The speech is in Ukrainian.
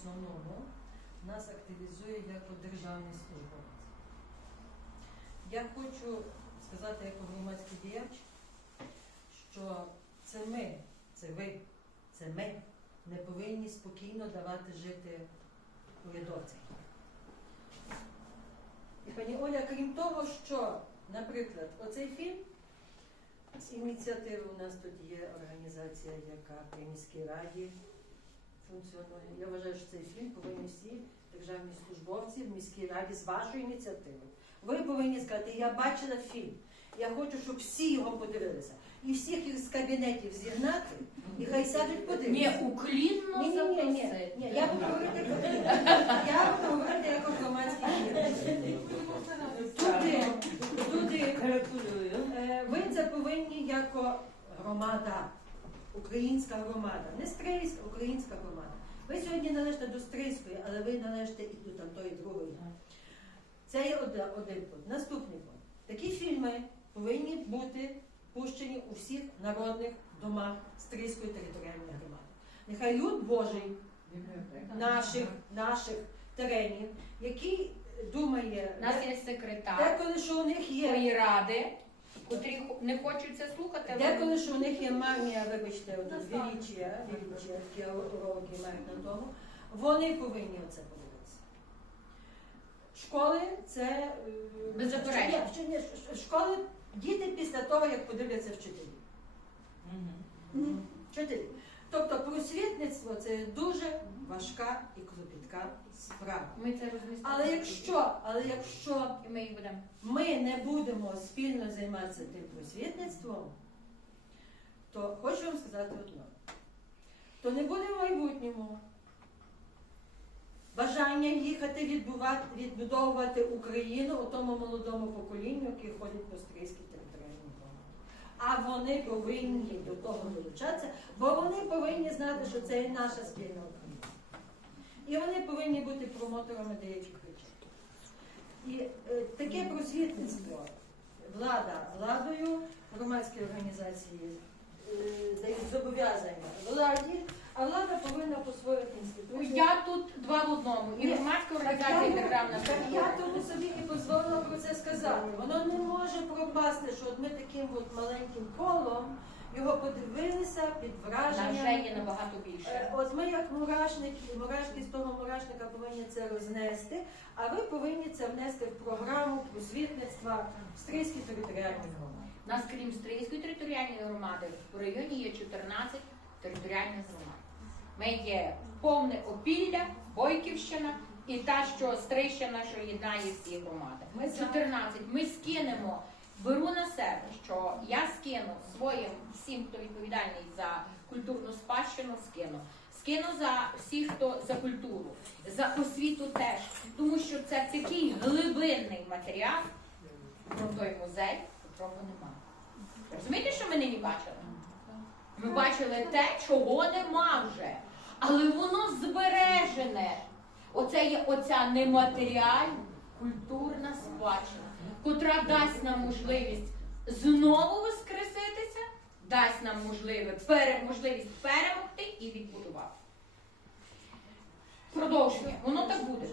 основному нас активізує як державний службовець. Я хочу сказати як громадський діяч, що це ми, це ви, це ми не повинні спокійно давати жити урядовцям. І пані Оля, крім того, що, наприклад, оцей фільм з ініціативи у нас тут є організація, яка при міській раді функціонує. Я вважаю, що цей фільм повинні всі державні службовці в міській раді з вашою ініціативою. Ви повинні сказати, я бачила фільм. Я хочу, щоб всі його подивилися. І всіх їх з кабінетів зігнати, і хай сядуть подивитися. уклінно Ні, ні, ні, ні, ні, я буду говорити я буду говорити як громадський. Туди, туди, Е, Ви це повинні як громада, українська громада, не стрийська, українська громада. Ви сьогодні належите до стрийської, але ви належите і до там тої другої. Це є один, пункт. Наступний пункт. Такі фільми повинні бути пущені у всіх народних домах стрийської територіальної громади. Нехай люд Божий наших, наших теренів, який думає, У нас є секретар деколи, що у них є ради, котрі не хочуть це слухати. Деколи що у них є магія, вибачте, величія, величія, такі уроки мають на тому, вони повинні оце подивитися. Школи це е, Беззаперечно. що ні, школи діти після того, як подивляться вчителі. Вчителі. Тобто просвітництво це дуже важка і клопітка справа. Ми це розмістимо. Але якщо, але якщо І ми їх будемо. ми не будемо спільно займатися тим просвітництвом, то хочу вам сказати одно. То не буде в майбутньому бажання їхати відбувати, відбудовувати Україну у тому молодому поколінню, яке ходить по стрийській територіальній громаді. А вони повинні до того долучатися, бо вони повинні знати, що це і наша спільна Україна. І вони повинні бути промоторами деяких речей. І е, таке просвітництво влада владою, громадські організації е, дають зобов'язання владі, а влада повинна по своїх інституціях. Я тут два в одному. І громадська організація, і державна я тому собі дозволила про це сказати. Воно не може пропасти, що от ми таким от маленьким колом його подивилися під враженням. вже є набагато Е, більше. От ми, як мурашники, мурашки з того мурашника повинні це рознести, а ви повинні це внести в програму просвітництва в Стрийській територіальній громаді. У нас, крім Стрийської територіальної громади, в районі є 14 територіальних громад. Ми є повне опілля, Бойківщина і та, що Стрийщина, що єднає всі громади. Ми 14. Ми скинемо. Беру на себе, що я скину своїм всім, хто відповідальний за культурну спадщину, скину. Скину за всіх, хто за культуру, за освіту теж, тому що це такий глибинний матеріал про той музей, котрого немає. Розумієте, що ми нині бачили? Ми бачили те, чого нема вже, але воно збережене. Оце є оця нематеріальна культурна спадщина, котра дасть нам можливість знову воскреситися, дасть нам можливість перемогти і відбудувати. Продовження. Воно так буде.